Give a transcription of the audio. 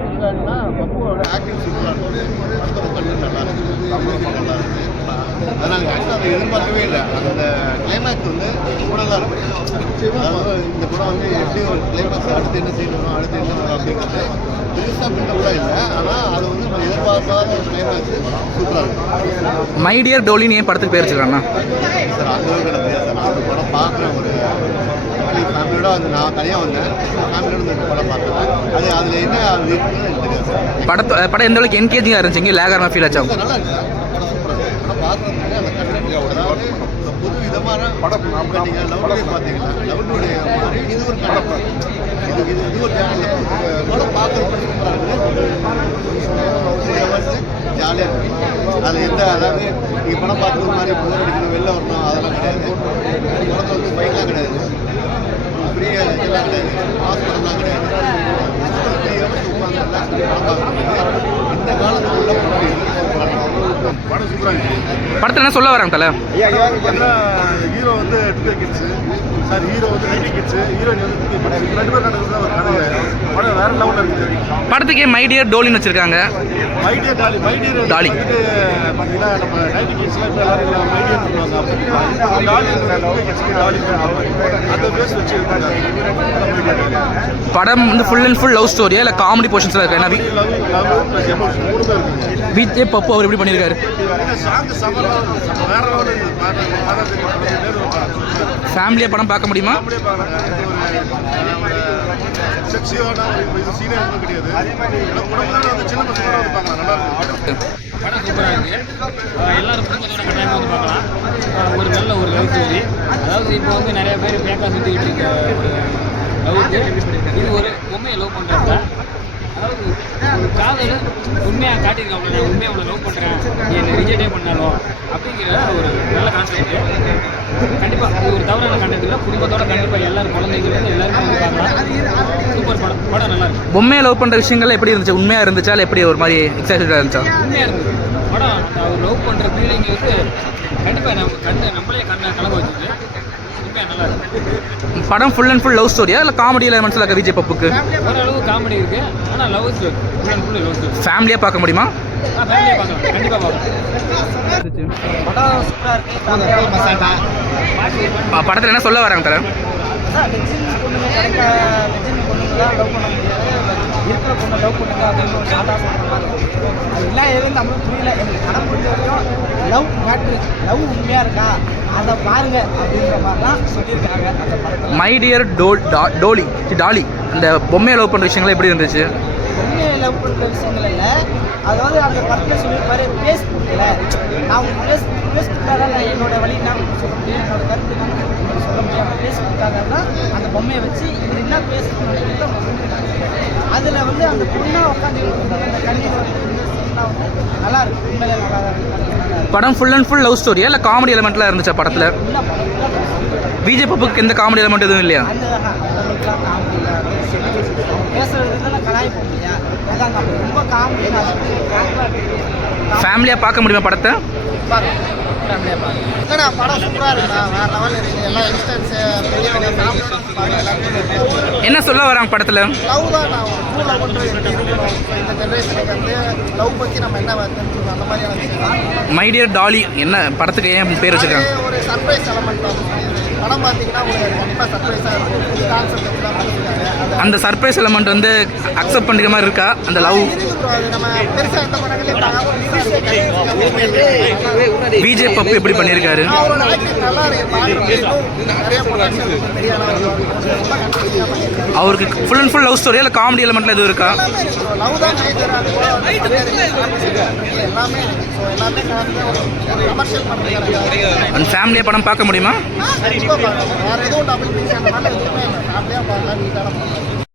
என்னன்னா பப்புவோட ஆக்டிங் சூப்பராக இருக்குது. ரொம்ப நல்லா இருக்குது. காமெடி நல்லா இருக்குது. அதை நாங்கள் ஆக்சுவலாக அதை எதிர்பார்க்கவே இல்லை. அந்த கிளைமேக்ஸ் வந்து ரொம்ப நல்லா இருக்குது. அதாவது இந்த படம் வந்து எப்படி ஒரு கிளைமேக்ஸ் அடுத்து என்ன செய்யணும் அடுத்து என்ன வரும் அப்படிங்கிறது பெருசாக பின்னப்பட இல்லை. ஆனால் அது வந்து நம்ம எதிர்பார்க்காத ஒரு கிளைமேக்ஸ் சூப்பராக இருக்குது. மை டியர் டோலின்னு ஏன் படத்துக்கு பேர் வச்சுருக்காங்கண்ணா? சார் அந்த அளவுக்கு எனக்கு தெரியாது சார். நான் அந்த படம் பார்க்குறேன். ஒரு ஃபேமிலியோட அது நான் தனியாக வந்தேன். ஃபேமிலியோட இந்த படம் பார்க்குறேன். அது அதில் என்ன அது இருக்குன்னு எனக்கு தெரியாது சார். படம் எந்த அளவுக்கு என்கேஜிங்காக இருந்துச்சு? இங்கே லேகரமாக ஃபீல் ஆச்சு. நல்லா இருக்குது படம் சூப்பராக இருக்குது. படம் பார்க்குறதுக்கு அந்த கண்டென்ட் அதாவது புது விதமான படம் நீங்கள் லவ்லி பார்த்தீங்கன்னா லவ்லுடைய இது ஒரு கண்டென்ட் இது ஒரு படம் பார்க்குறது சூப்பராக இருக்குது. ஜாலியாக இருக்குது. அது எந்த அதாவது நீங்கள் படம் பார்க்குறது மாதிரி புதர் அடிக்கணும் வெளில வரணும் அதெல்லாம் கிடையாது. படத்தில் வந்து பைக்லாம் கிடையாது. பெரிய இதெல்லாம் கிடையாது. ஹாஸ்பிட்டல்லாம் கிடையாது. இந்த காலத்தில் உள்ள படம் சூப்பராக இருந்துச்சு. படத்தில் என்ன சொல்ல வராங்க தலை? ஹீரோ வந்து 2K கிட்ஸு சார், ஹீரோ வந்து 90 கிட்ஸு, ஹீரோயின் வந்து 2K கிட்ஸ். 2 பேர் நடக்குது ஒரு கதை. படம் வேறு லெவலில் இருக்குது. படத்துக்கே மை டியர் டோலின்னு வச்சுருக்காங்க. மை டியர் டாலி டாலி வந்து பார்த்தீங்கன்னா நம்ம 90 கிட்ஸ்லாம் இப்போ எல்லாரும் மை டியர் சொல்லுவாங்க. டாலி 2K கிட்ஸ்க்கு டாலி அந்த பேஸ் வச்சு படம் வந்து ஃபுல் அண்ட் ஃபுல் லவ் ஸ்டோரியா இல்லை காமெடி போர்ஷன்ஸில் இருக்கா? ஏன்னா விஜய் பப்பு அவர் எப்படி பண்ணியிருக்காரு? ஃபேமிலியாக படம் பார்க்க முடியுமா? படம் சூப்பராக இருக்குது. எல்லாரும் குடும்பத்தோட கட்டாயமாக வந்து பார்க்கலாம். ஒரு நல்ல ஒரு லவ் ஸ்டோரி. அதாவது இப்போ வந்து நிறைய பேர் பேக்கா சுற்றிக்கிட்டு இருக்க லவ்வுக்கு இது ஒரு உண்மையை லவ் பண்ணுறாங்க. அதாவது ஒரு காதல் உண்மையாக காட்டியிருக்காங்க. நான் உண்மையாக அவளை லவ் பண்ணுறேன், என்னை ரிஜெக்டே பண்ணாலும் அப்படிங்கிற ஒரு நல்ல கான்செப்ட். கண்டிப்பாக இது ஒரு தவறான கண்டென்ட் இல்லை. குடும்பத்தோட கண்டிப்பாக எல்லாரும் குழந்தைகள் எல்லாருமே வந்து பார்க்கலாம். சூப்பர் படம். படம் நல்லா இருக்கும். பொம்மையை லவ் பண்ணுற விஷயங்கள் எப்படி இருந்துச்சு? உண்மையாக இருந்துச்சா இல்லை எப்படி ஒரு மாதிரி எக்ஸைட்டடாக இருந்துச்சா? உண்மையாக இருந்தது. படம் அந்த அவர் லவ் பண்ணுற ஃபீலிங் வந்து கண்டிப்பாக நம்ம நம்மளே கலங்க வச்சுருக்கு. உண்மையாக நல்லா இருக்கு. படம் ஃபுல் அண்ட் ஃபுல் லவ் ஸ்டோரியா இல்லை காமெடி எலமெண்ட்ஸில் இருக்க விஜய் பப்புக்கு? ஓரளவு காமெடி இருக்குது. ஆனால் love story full and full love story. ஃபேமிலியாக பார்க்க முடியுமா? ஃபேமிலியாக பார்க்கலாம். கண்டிப்பாக பார்க்கலாம். படம் சூப்பராக இருக்குது. படத்தில் என்ன சொல்ல வராங்க தர? வெஜ்ஜின் பொண்ணுங்க கிடைக்க வெஜ்ஜின் பொண்ணுங்களாம் லவ் பண்ண முடியாது. இருக்கிற பொண்ணை லவ் பண்ணுங்க அப்படின்னு ஒரு ஷார்ட்டாக சொல்கிற மாதிரி இருக்குது. அது எல்லாம் எதுவும் நம்மளுக்கு புரியல. எனக்கு படம் பொறுத்த வரைக்கும் லவ் மேட்ரு லவ் உண்மையாக இருக்கா அதை பாருங்க அப்படின்ற மாதிரி தான் சொல்லியிருக்காங்க அந்த படத்தில். மை டியர் டாலி அந்த பொம்மையை லவ் பண்ணுற விஷயங்கள் எப்படி இருந்துச்சு? உண்மையை லவ் பண்ணுற விஷயங்கள் இல்லை. அதாவது அந்த படத்தில் சொல்லியிருப்பாரு பேஸ் கொடுக்கல. நான் உங்களுக்கு பேஸ் கொடுத்தாதான் நான் என்னோட வழி நான் சொல்ல முடியும், என்னோட கருத்து நான் சொல்ல முடியும். அந்த பேஸ் கொடுத்தாங்கன்னா அந்த பொம்மையை வச்சு இவர் என்ன பேசணும்னு அதில் வந்து அந்த பொண்ணாக உட்காந்து அந்த கண்ணீர் வந்து நல்லா இருக்கு. உண்மையிலே நல்லா தான் இருக்கு. படம் ஃபுல் அண்ட் ஃபுல் லவ் ஸ்டோரியா இல்லை காமெடி எலமெண்ட்லாம் இருந்துச்சா படத்தில்? விஜய் பப்புக்கு எந்த காமெடி எலமெண்ட் எதுவும் இல்லையா? அந்த காமெடி பேசுறதுல கலாய்ப்போம் இல்லையா, அதான் ரொம்ப காமெடி. ஃபேமிலியாக பார்க்க முடியுமா படத்தை? ஃபேமிலியாக பார்க்கலாம். இல்லைண்ணா படம் சூப்பராக இருக்குண்ணா. வேறு லெவலில் இருக்குது. எல்லா யங்ஸ்டர்ஸு பெரிய என்ன சொல்ல வராங்க படத்தில்? லவ் தான். நான் ட்ரூ லவ் பண்ணுறது இருக்கணும். இந்த ஜென்ரேஷனுக்கு வந்து லவ் பற்றி நம்ம என்ன தெரிஞ்சுக்கணும் அந்த மாதிரியான விஷயம். மை டியர் டாலி என்ன படத்துக்கு ஏன் பேர் வச்சுருக்காங்க? ஒரு சர்ப்ரைஸ் எலமெண்ட் தான் படம் பார்த்தீங்கன்னா உங்களுக்கு கண்டிப்பாக சர்ப்ரைஸாக இருக்கும். புது கான்செப்ட் வச்சு தான் பண்ணியிருக்காங்க. அந்த சர்ப்ரைஸ் எலமெண்ட் வந்து அக்செப்ட் பண்ணிக்கிற மாதிரி இருக்கா அந்த லவ்? அது நம்ம பெருசாக எந்த படங்களையும் விஜய் பப்பு எப்படி பண்ணியிருக்காரு? அவரோட ஆக்டிங் நல்லா இருக்கு. நிறைய பொட்டன்ஷியல் ரெடியான அவருக்கு ஃபுல் அண்ட் ஃபுல் லவ் ஸ்டோரியா இல்லை காமெடி எலமெண்ட்ல எதுவும் இருக்கா? லவ் தான் எல்லாமே எல்லாமே கமர்ஷியல் பண்ணுறாங்க. அந்த ஃபேமிலியாக படம் பார்க்க முடியுமா? வேறு எதுவும் டபுள் பீஸ் அந்த மாதிரி எதுவுமே ஃபேமிலியாக பார்க்கலாம். நீட்டான